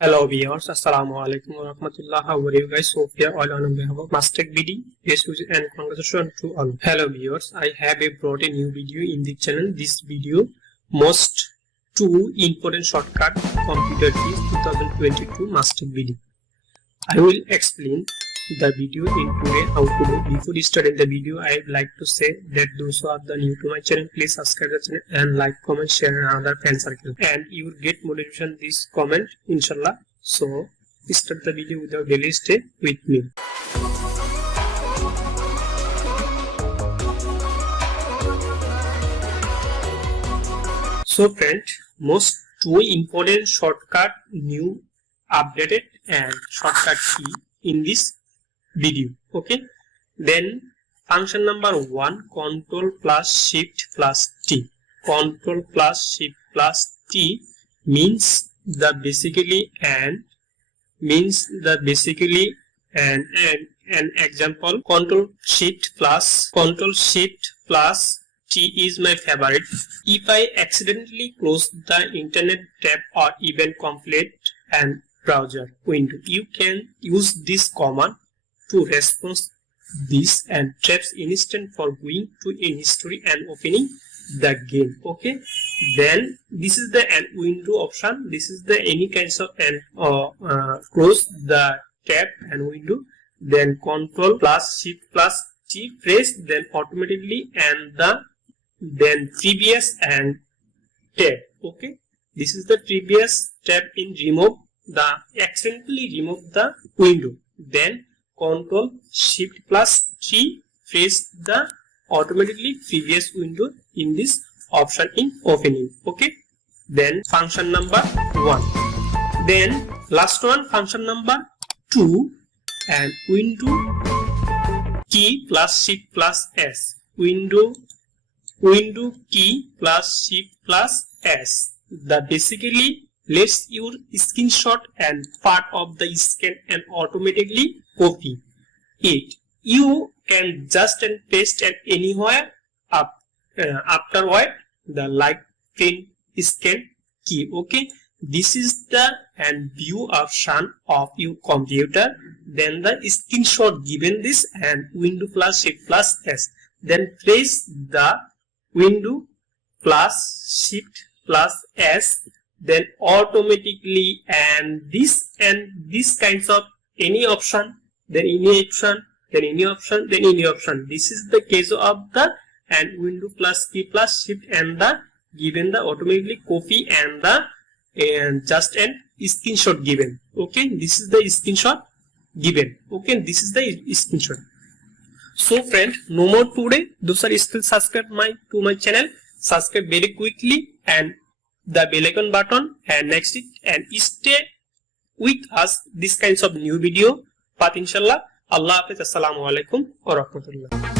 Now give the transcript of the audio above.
Hello viewers, Assalamu alaikum wa rahmatullah. How are you guys? So here all on behalf of Master BD, yes, and congratulations to all. Hello viewers, I have brought a new video in the channel. This video most two important shortcut computer keys 2022 Master BD. I will explain the video in today how to do. Before starting the video, I would like to say that those who are the new to my channel, please subscribe the channel and like, comment, share in another fan circle, and you will get motivation this comment inshallah. So start the video without delay. Stay with me. So friend, most two important shortcut new updated and shortcut key in this video. Okay, then function number 1, control plus shift plus T. Control plus shift plus T means the basically an example. Control shift plus T is my favorite. If I accidentally close the internet tab or even complete an browser window, you can use this command to respond this and traps instant for going to in history and opening the game. Okay, then this is the end window option. This is the any kinds of and close the tab and window, then control plus shift plus T press, then automatically and the then previous and tab. Okay, this is the previous tab in remove the accidentally remove the window, then control shift plus T press the automatically previous window in this option in opening. Okay, then function number 1, then last one function number 2 and window key plus shift plus S. Window key plus shift plus S, the basically lets your screenshot and part of the scan and automatically copy it. You can just and paste at anywhere afterward the like print scan key. Okay, this is the and view option of your computer, then the screenshot given this and window plus shift plus S, then press the window plus shift plus S, then automatically and this kinds of any option, then any option, then any option, then any option. This is the case of the and window plus key plus shift and the given the automatically copy and the just and screenshot given. Okay, this is the screenshot given. Okay, this is the screenshot. So friend, no more today. Those are still subscribe to my channel. Subscribe very quickly and the bell icon button and next it, and stay with us this kinds of new video. But inshallah, Allah Hafiz. Assalamu alaikum wa rahmatullah.